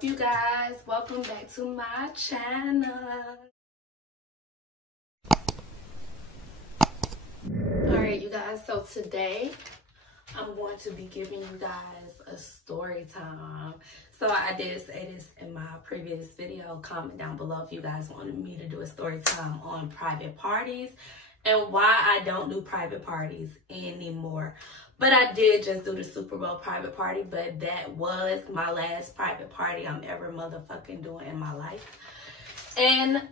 up, you guys? Welcome back to my channel. Alright, you guys, so today I'm going to be giving you guys a story time. So I did say this in my previous video. Comment down below if you guys wanted me to do a story time on private parties and why I don't do private parties anymore. But I did just do the Super Bowl private party, but that was my last private party I'm ever motherfucking doing in my life. And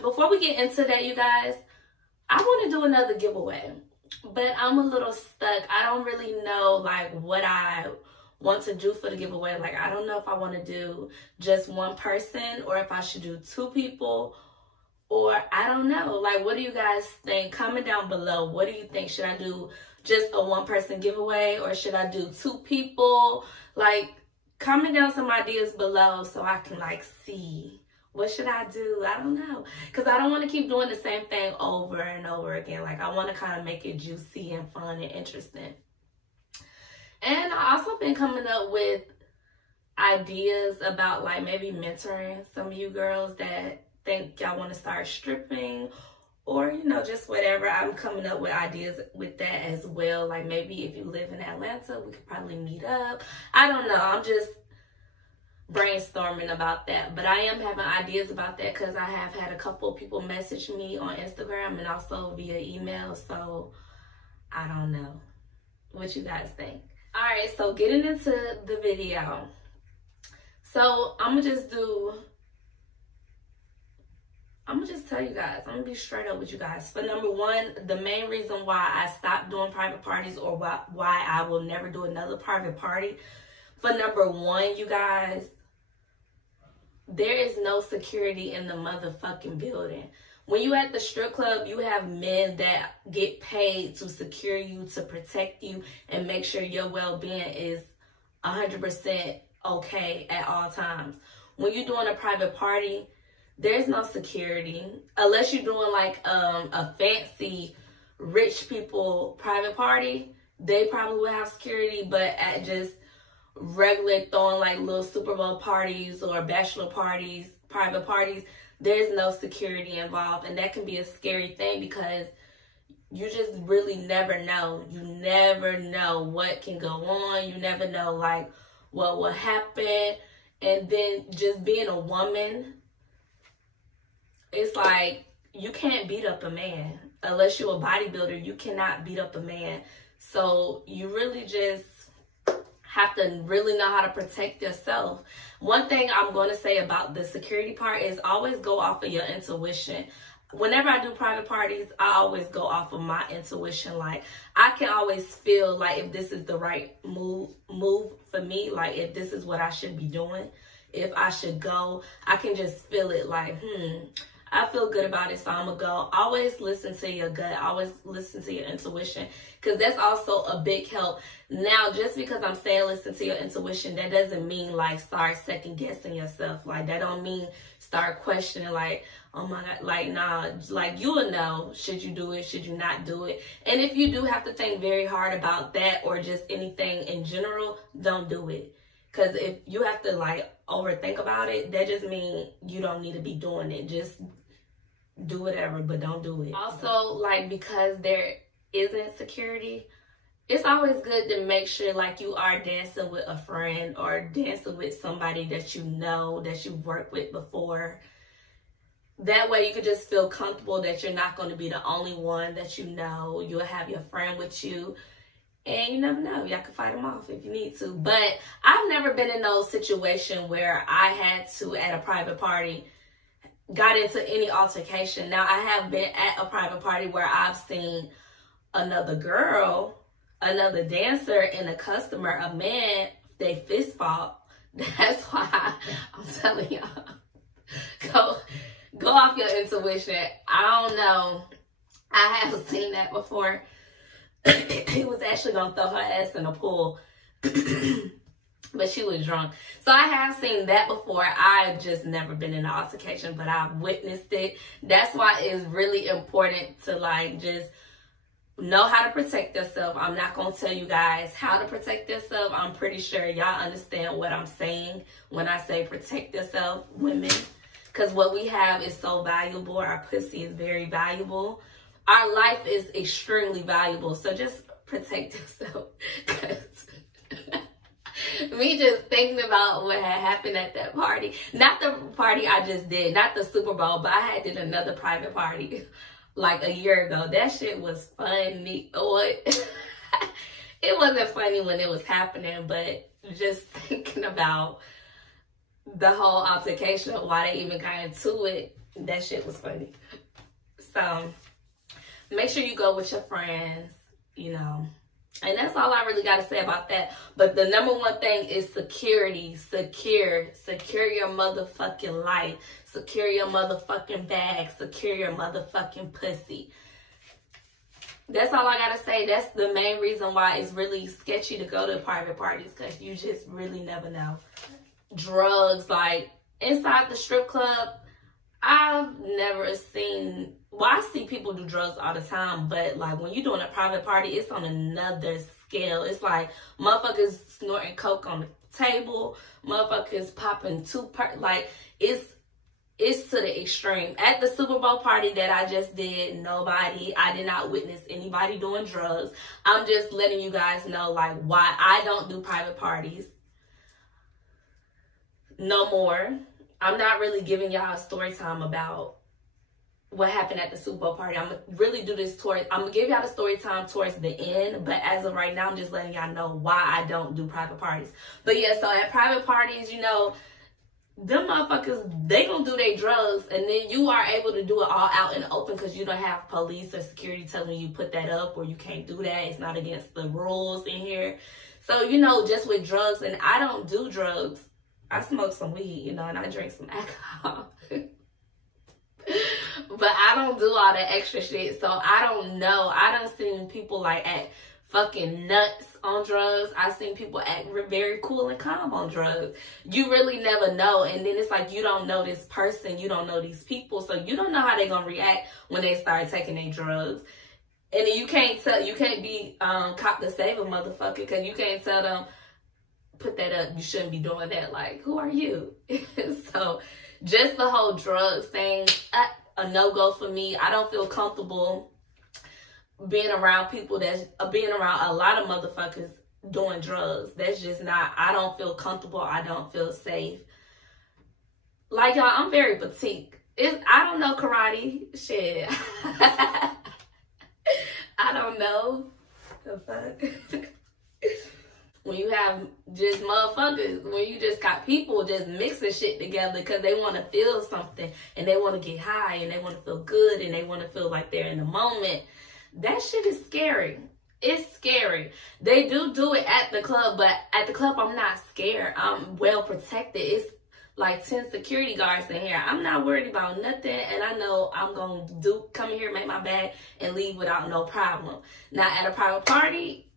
before we get into that, you guys, I want to do another giveaway, but I'm a little stuck. I don't really know like what I want to do for the giveaway. Like, I don't know if I want to do just one person or if I should do two people, or I don't know. Like, what do you guys think? Comment down below. What do you think? Should I do just a one-person giveaway or should I do two people? Like, comment down some ideas below so I can like see what should I do. I don't know, because I don't want to keep doing the same thing over and over again. Like, I want to kind of make it juicy and fun and interesting. And I also been coming up with ideas about like maybe mentoring some of you girls that think y'all want to start stripping, or, you know, just whatever. I'm coming up with ideas with that as well. Like, maybe if you live in Atlanta, we could probably meet up. I don't know. I'm just brainstorming about that. But I am having ideas about that because I have had a couple of people message me on Instagram and also via email. So, I don't know what you guys think. All right, so getting into the video. So, I'm going to just tell you guys, I'm gonna be straight up with you guys. For number one, the main reason why I stopped doing private parties, or why I will never do another private party, for number one, you guys, there is no security in the motherfucking building. When you at the strip club, you have men that get paid to secure you, to protect you, and make sure your well-being is 100% okay at all times. When you're doing a private party, there's no security unless you're doing like a fancy rich people private party. They probably will have security, but at just regular throwing like little Super Bowl parties or bachelor parties, private parties, there's no security involved, and that can be a scary thing because you just really never know. You never know what can go on. You never know like what will happen. And then just being a woman, it's like you can't beat up a man. Unless you're a bodybuilder, you cannot beat up a man. So you really just have to really know how to protect yourself. One thing I'm going to say about the security part is always go off of your intuition. Whenever I do private parties, I always go off of my intuition. Like, I can always feel like if this is the right move for me, like if this is what I should be doing, if I should go, I can just feel it like, I feel good about it, so I'm going to go. Always listen to your gut. Always listen to your intuition, because that's also a big help. Now, just because I'm saying listen to your intuition, that doesn't mean, like, start second-guessing yourself. Like, that don't mean start questioning, like, oh, my God. Like, nah. Like, you will know, should you do it, should you not do it. And if you do have to think very hard about that or just anything in general, don't do it. Because if you have to, like, overthink about it, that just means you don't need to be doing it. Just do whatever, but don't do it. Also, like, because there isn't security, it's always good to make sure like you are dancing with a friend or dancing with somebody that you know, that you've worked with before. That way you could just feel comfortable that you're not going to be the only one that you know. You'll have your friend with you, and you never know, y'all can fight them off if you need to. But I've never been in those situations where I had to, at a private party, got into any altercation. Now, I have been at a private party where I've seen another girl, another dancer, and a customer, a man, they fist fought. That's why I'm telling y'all, go off your intuition. I don't know. I have seen that before. He was actually going to throw her ass in a pool. But she was drunk. So I have seen that before. I've just never been in an altercation, but I've witnessed it. That's why it's really important to like just know how to protect yourself. I'm not going to tell you guys how to protect yourself. I'm pretty sure y'all understand what I'm saying when I say protect yourself, women. Because what we have is so valuable. Our pussy is very valuable. Our life is extremely valuable. So just protect yourself. Me just thinking about what had happened at that party. Not the party I just did. Not the Super Bowl. But I had did another private party like a year ago. That shit was funny. It wasn't funny when it was happening. But just thinking about the whole altercation of why they even got into it, that shit was funny. So make sure you go with your friends, you know. And that's all I really got to say about that. But the number one thing is security. Secure your motherfucking life. Secure your motherfucking bag. Secure your motherfucking pussy. That's all I got to say. That's the main reason why it's really sketchy to go to private parties. Because you just really never know. Drugs, like inside the strip club, I've never seen, well, I see people do drugs all the time, but like when you're doing a private party, it's on another scale. It's like motherfuckers snorting coke on the table, motherfuckers popping like it's to the extreme. At the Super Bowl party that I just did, I did not witness anybody doing drugs. I'm just letting you guys know like why I don't do private parties no more. I'm not really giving y'all a story time about what happened at the Super Bowl party. I'm going to really do this I'm going to give y'all the story time towards the end. But as of right now, I'm just letting y'all know why I don't do private parties. But yeah, so at private parties, you know, them motherfuckers, they going to do their drugs. And then you are able to do it all out in the open because you don't have police or security telling you put that up or you can't do that. It's not against the rules in here. So, you know, just with drugs, and I don't do drugs. I smoke some weed, you know, and I drink some alcohol. But I don't do all that extra shit. So I don't know. I done seen people like act fucking nuts on drugs. I seen people act very cool and calm on drugs. You really never know. And then it's like you don't know this person. You don't know these people. So you don't know how they're going to react when they start taking their drugs. And then you can't be cop to save a motherfucker because you can't tell them, put that up, you shouldn't be doing that. Like, who are you? So just the whole drugs thing, a no-go for me. I don't feel comfortable being around people being around a lot of motherfuckers doing drugs. That's just not, I don't feel comfortable. I don't feel safe. Like, y'all, I'm very petite. I don't know karate. Shit. I don't know. The fuck? When you have just motherfuckers, when you just got people just mixing shit together because they want to feel something and they want to get high and they want to feel good and they want to feel like they're in the moment. That shit is scary. It's scary. They do it at the club, but at the club, I'm not scared. I'm well protected. It's like 10 security guards in here. I'm not worried about nothing, and I know I'm going to come in here, make my bag, and leave without no problem. Now, at a private party,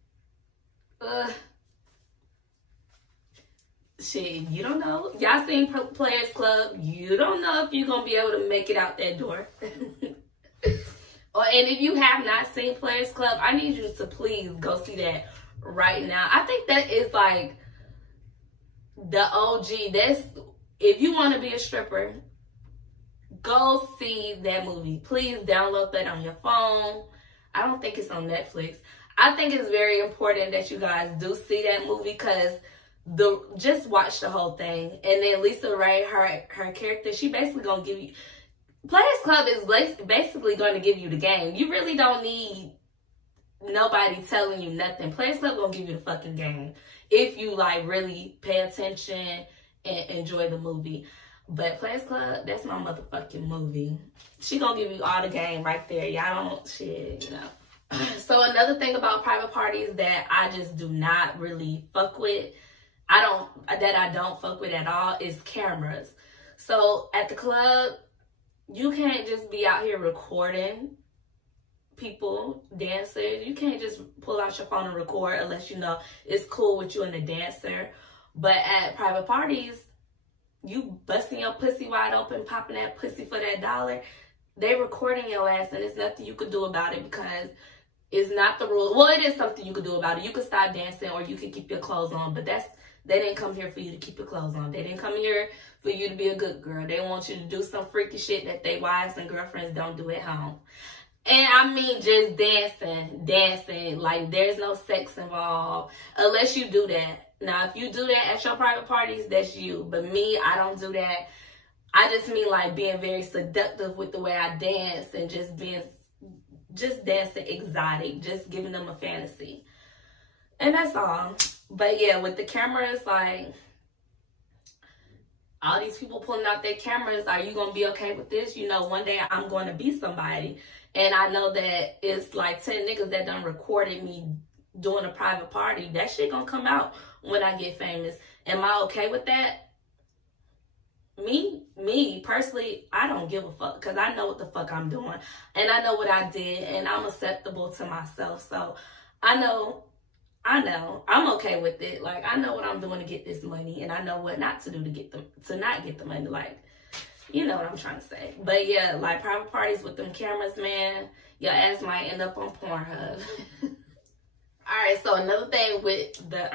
shit, you don't know. Y'all seen Players Club. You don't know if you're going to be able to make it out that door. And if you have not seen Players Club, I need you to please go see that right now. I think that is like the OG. If you want to be a stripper, go see that movie. Please download that on your phone. I don't think it's on Netflix. I think it's very important that you guys do see that movie because just watch the whole thing. And then Lisa Ray, her character, she basically gonna give you, Players Club is basically going to give you the game. You really don't need nobody telling you nothing. Players Club gonna give you the fucking game if you like really pay attention and enjoy the movie. But Players Club, that's my motherfucking movie. She gonna give you all the game right there. Y'all don't shit, you know. So another thing about private parties that I just do not really fuck with, I don't fuck with at all, is cameras. So at the club, you can't just be out here recording people, dancers. You can't just pull out your phone and record unless you know it's cool with you and the dancer. But at private parties, you busting your pussy wide open, popping that pussy for that $1, they recording your ass, and there's nothing you could do about it because is not the rule. Well, it is something you could do about it. You could stop dancing or you could keep your clothes on, but they didn't come here for you to keep your clothes on. They didn't come here for you to be a good girl. They want you to do some freaky shit that their wives and girlfriends don't do at home. And I mean just dancing, like there's no sex involved unless you do that. Now, if you do that at your private parties, that's you. But me, I don't do that. I just mean like being very seductive with the way I dance and just dancing exotic, just giving them a fantasy. And that's all. But yeah, with the cameras, like all these people pulling out their cameras, are you going to be okay with this? You know, one day I'm going to be somebody. And I know that it's like 10 niggas that done recorded me doing a private party. That shit going to come out when I get famous. Am I okay with that? Me personally, I don't give a fuck because I know what the fuck I'm doing. And I know what I did. And I'm acceptable to myself. So I know I'm okay with it. Like, I know what I'm doing to get this money, and I know what not to do to not get the money. Like, you know what I'm trying to say. But yeah, like private parties with them cameras, man, your ass might end up on Pornhub. All right, so another thing with the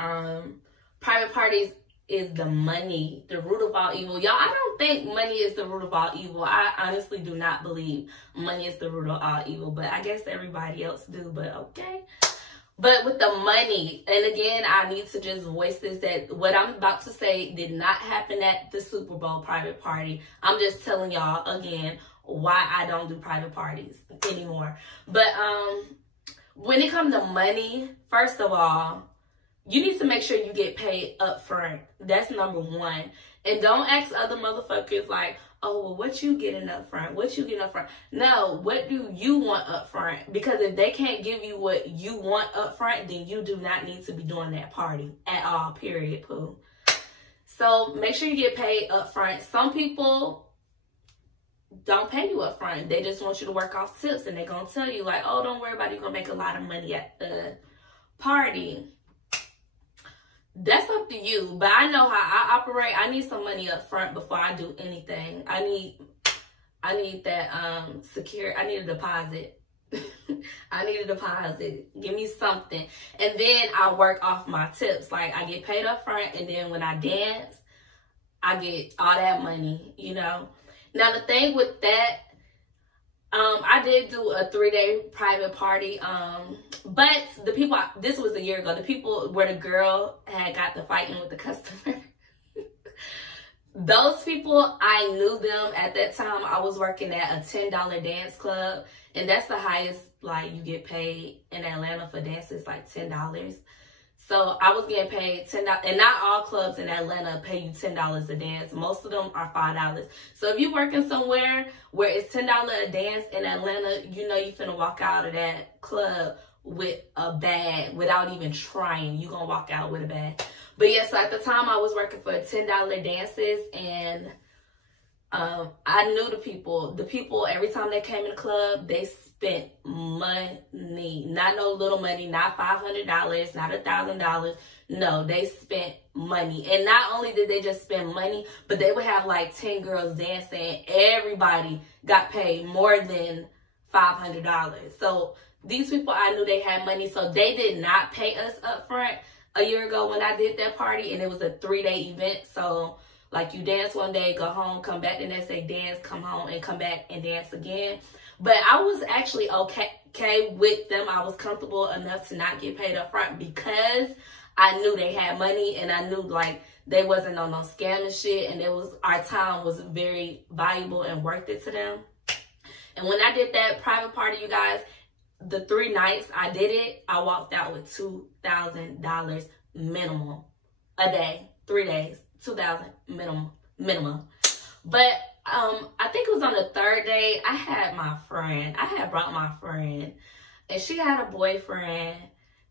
private parties is the money, the root of all evil. Y'all, I don't think money is the root of all evil. I honestly do not believe money is the root of all evil, but I guess everybody else do, but okay. But with the money, and again, I need to just voice this, that what I'm about to say did not happen at the Super Bowl private party. I'm just telling y'all, again, why I don't do private parties anymore. But when it comes to money, first of all, you need to make sure you get paid up front. That's number one. And don't ask other motherfuckers like, oh, well, what you getting up front? What you getting up front? No, what do you want up front? Because if they can't give you what you want up front, then you do not need to be doing that party at all, period, poo. So make sure you get paid up front. Some people don't pay you up front. They just want you to work off tips, and they're going to tell you like, oh, don't worry about it. You're going to make a lot of money at the party. That's up to you, but I know how I operate. I need some money up front before I do anything. I need that secure. I need a deposit. I need a deposit. Give me something, and then I work off my tips. Like I get paid up front, and then when I dance, I get all that money. You know. Now the thing with that, I did do a 3-day private party. But the people, this was a year ago, the people where the girl had got the fighting with the customer. Those people, I knew them at that time. I was working at a $10 dance club, and that's the highest like you get paid in Atlanta for dances, like $10. So I was getting paid $10, and not all clubs in Atlanta pay you $10 a dance. Most of them are $5. So if you're working somewhere where it's $10 a dance in Atlanta, you know you finna walk out of that club with a bag without even trying. You're gonna walk out with a bag. But yeah, so at the time I was working for $10 dances, and I knew the people. The people, every time they came in the club, they spent money. Not no little money, not $500, not $1,000. No, they spent money. And not only did they just spend money, but they would have like 10 girls dancing. Everybody got paid more than $500. So these people, I knew they had money. So they did not pay us up front a year ago when I did that party. And it was a 3-day event. So like you dance one day, go home, come back the next day, dance, come home, and come back and dance again. But I was actually okay with them. I was comfortable enough to not get paid up front because I knew they had money, and I knew like they wasn't on no scam and shit, and our time was very valuable and worth it to them. And when I did that private party, you guys, the 3 nights I did it, I walked out with $2,000 minimum a day, 3 days. $2,000 minimum. But I think it was on the 3rd day, I had brought my friend, and she had a boyfriend,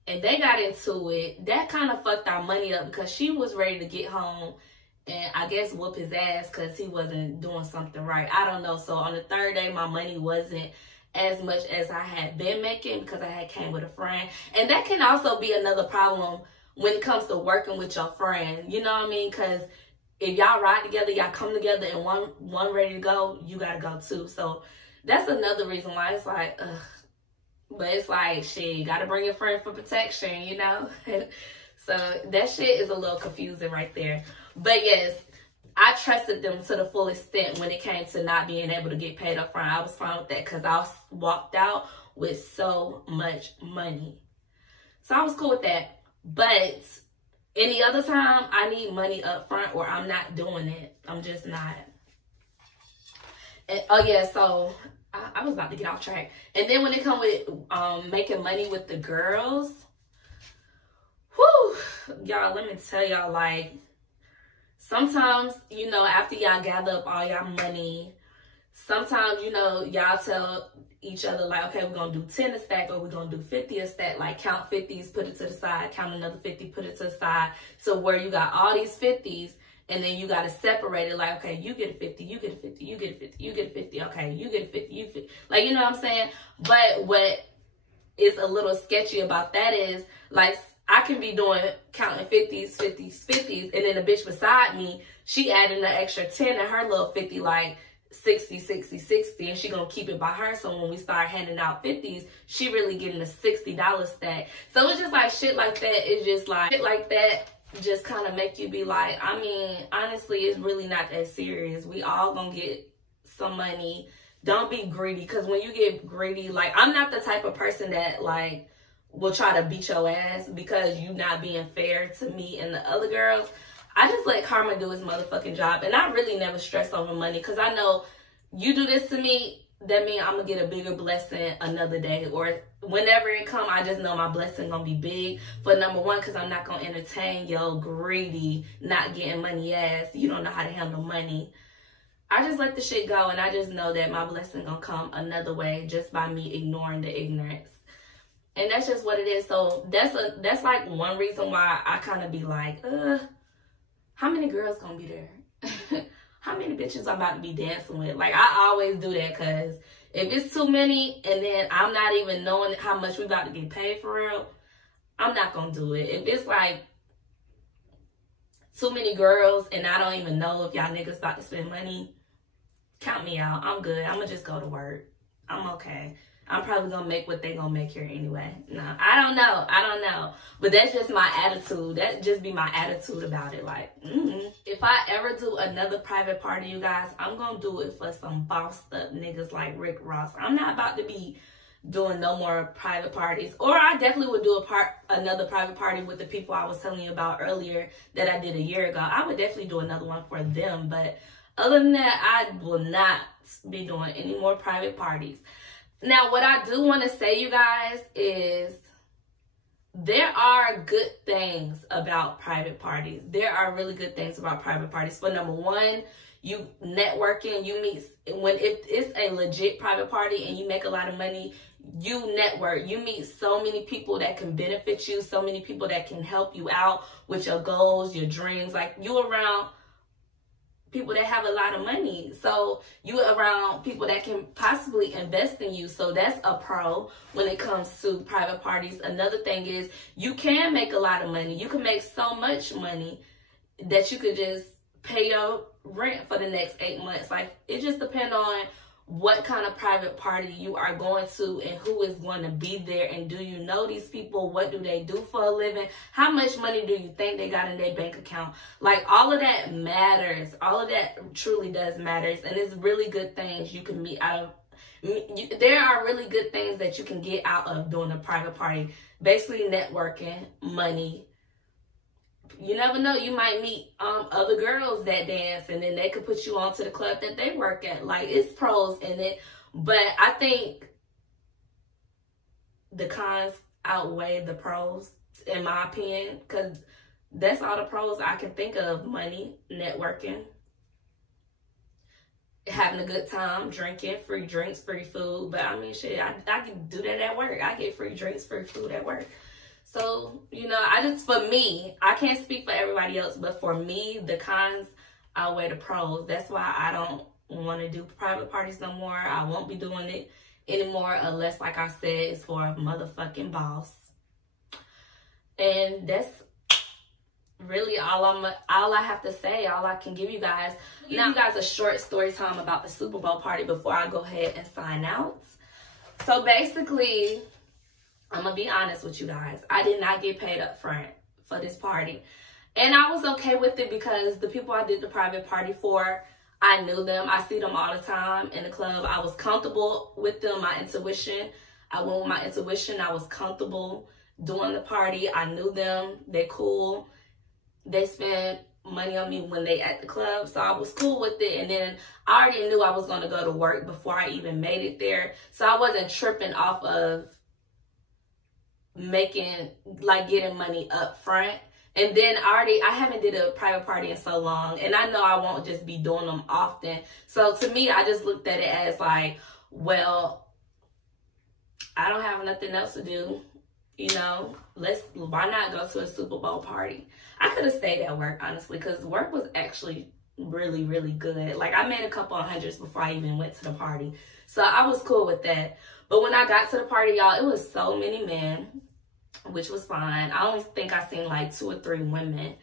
and they got into it. That kind of fucked our money up because she was ready to get home and I guess whoop his ass because he wasn't doing something right. I don't know. So on the 3rd day, my money wasn't as much as I had been making because I had came with a friend. And that can also be another problem when it comes to working with your friend, you know what I mean? Because if y'all ride together, y'all come together, and one ready to go, you got to go too. So that's another reason why it's like, ugh, But it's like, shit, you gotta bring your friend for protection, you know? So that shit is a little confusing right there. But yes, I trusted them to the full extent when it came to not being able to get paid up front. I was fine with that because I walked out with so much money. So I was cool with that. But any other time, I need money up front or I'm not doing it. I'm just not. And, oh yeah, so I was about to get off track. And then when it comes with making money with the girls, whew, y'all, let me tell y'all, like, sometimes, you know, after y'all gather up all y'all money, sometimes, you know, y'all tell each other, like, okay, we're going to do 10 a stack or we're going to do 50 a stack. Like, count 50s, put it to the side, count another 50, put it to the side. So where you got all these 50s, and then you got to separate it, like, okay, you get a 50, you get a 50, you get a 50, you get a 50, okay, you get a 50, you 50. Like, you know what I'm saying? But what is a little sketchy about that is, like, I can be doing counting 50s, 50s, 50s, and then the bitch beside me, she adding an extra 10 in her little 50, like 60, 60, 60, and she gonna keep it by her. So when we start handing out 50s, she really getting a $60 stack. So it's just like shit like that. It's just like shit like that just kind of make you be like, I mean, honestly, it's really not that serious. We all gonna get some money. Don't be greedy, because when you get greedy, like, I'm not the type of person that, like, will try to beat your ass because you not being fair to me and the other girls. I just let karma do its motherfucking job. And I really never stress over money, because I know you do this to me, that means I'm going to get a bigger blessing another day. Or whenever it come, I just know my blessing going to be big. For number one, because I'm not going to entertain your greedy, not getting money ass. You don't know how to handle money. I just let the shit go, and I just know that my blessing going to come another way just by me ignoring the ignorance. And that's just what it is. So that's like one reason why I kind of be like, how many girls gonna be there? How many bitches I'm about to be dancing with? Like, I always do that, because if it's too many and then I'm not even knowing how much we about to get paid for real, I'm not gonna do it. If it's like too many girls and I don't even know if y'all niggas about to spend money, count me out. I'm good. I'm gonna just go to work. I'm okay. I'm probably going to make what they going to make here anyway. No, I don't know. I don't know. But that's just my attitude. That just be my attitude about it. Like, if I ever do another private party, you guys, I'm going to do it for some bossed up niggas like Rick Ross. I'm not about to be doing no more private parties. Or I definitely would do another private party with the people I was telling you about earlier that I did a year ago. I would definitely do another one for them. But other than that, I will not be doing any more private parties. Now, what I do want to say, you guys, is there are good things about private parties. There are really good things about private parties. For number one, you networking, you meet, if it's a legit private party and you make a lot of money, you network. You meet so many people that can benefit you, so many people that can help you out with your goals, your dreams. Like, you around people that have a lot of money. So you around people that can possibly invest in you. So that's a pro when it comes to private parties. Another thing is you can make a lot of money. You can make so much money that you could just pay your rent for the next 8 months. Like, it just depends on what kind of private party you are going to and who is going to be there, and do you know these people? What do they do for a living? How much money do you think they got in their bank account? Like, all of that matters. All of that truly does matters, and it's really good things you can meet out of. There are really good things that you can get out of doing a private party. Basically, networking, money. You never know, you might meet other girls that dance, and then they could put you on to the club that they work at. Like, it's pros in it, but I think the cons outweigh the pros, in my opinion, because that's all the pros I can think of: money, networking, having a good time, drinking, free drinks, free food. But I mean, shit, I can do that at work. I get free drinks, free food at work. So, you know, for me, I can't speak for everybody else, but for me, the cons outweigh the pros. That's why I don't want to do private parties no more. I won't be doing it anymore unless, like I said, it's for a motherfucking boss. And that's really all I have to say, all I can give you guys. Now, you guys a short story time about the Super Bowl party before I go ahead and sign out. So basically, I'm going to be honest with you guys. I did not get paid up front for this party. And I was okay with it because the people I did the private party for, I knew them. I see them all the time in the club. I was comfortable with them, my intuition. I went with my intuition. I was comfortable doing the party. I knew them. They're cool. They spent money on me when they at the club, so I was cool with it. And then I already knew I was going to go to work before I even made it there, so I wasn't tripping off of getting money up front. And then I haven't did a private party in so long, and I know I won't just be doing them often. So to me, I just looked at it as like, well, I don't have nothing else to do, you know, why not go to a Super Bowl party? I could have stayed at work, honestly, because work was actually really, really good. Like, I made a couple of hundreds before I even went to the party. So I was cool with that. But when I got to the party, y'all, it was so many men, which was fine. I only think I seen like 2 or 3 women.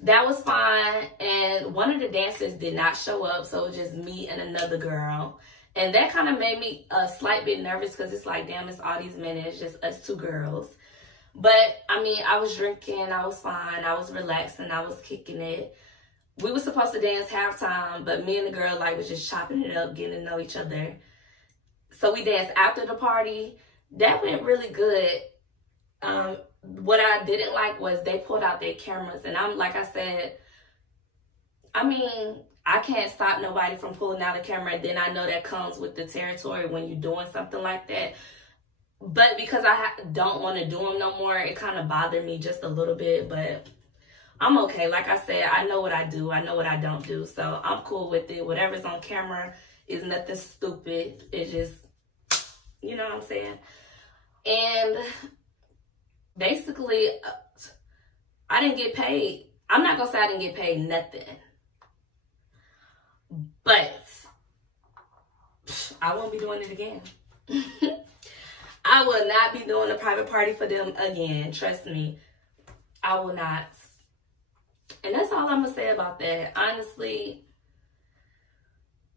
That was fine. And one of the dancers did not show up, so it was just me and another girl. And that kind of made me a slight bit nervous because it's like, damn, it's all these men and it's just us 2 girls. But, I mean, I was drinking, I was fine, I was relaxing, I was kicking it. We were supposed to dance halftime, but me and the girl, like, was just chopping it up, getting to know each other. So we danced after the party. That went really good. What I didn't like was they pulled out their cameras. And like I said, I mean, I can't stop nobody from pulling out a camera. And then I know that comes with the territory when you're doing something like that. But because I don't want to do them no more, it kind of bothered me just a little bit. But I'm okay. Like I said, I know what I do. I know what I don't do. So I'm cool with it. Whatever's on camera is nothing stupid. It's just, you know what I'm saying? And basically, I didn't get paid. I'm not going to say I didn't get paid nothing. But I won't be doing it again. I will not be doing a private party for them again. Trust me. I will not. And that's all I'm going to say about that. Honestly,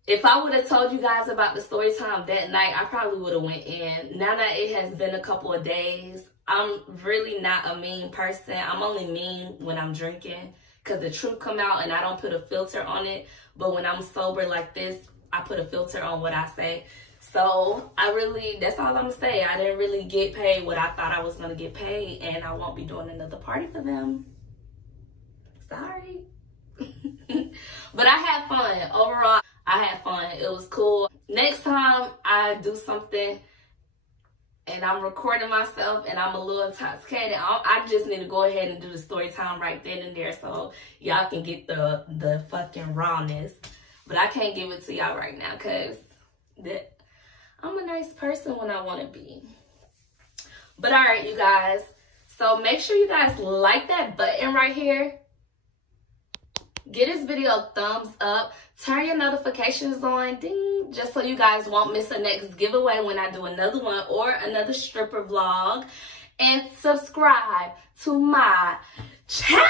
if I would have told you guys about the story time that night, I probably would have went in. Now that it has been a couple of days, I'm really not a mean person. I'm only mean when I'm drinking because the truth come out and I don't put a filter on it. But when I'm sober like this, I put a filter on what I say. So that's all I'm going to say. I didn't really get paid what I thought I was going to get paid, and I won't be doing another party for them. Sorry. But I had fun. Overall, I had fun. It was cool. Next time I do something and I'm recording myself and I'm a little intoxicated, I just need to go ahead and do the story time right then and there so y'all can get the fucking rawness. But I can't give it to y'all right now because I'm a nice person when I want to be. But all right, you guys. So make sure you guys like that button right here. Give this video a thumbs up. Turn your notifications on, ding, just so you guys won't miss the next giveaway when I do another one or another stripper vlog. And subscribe to my channel.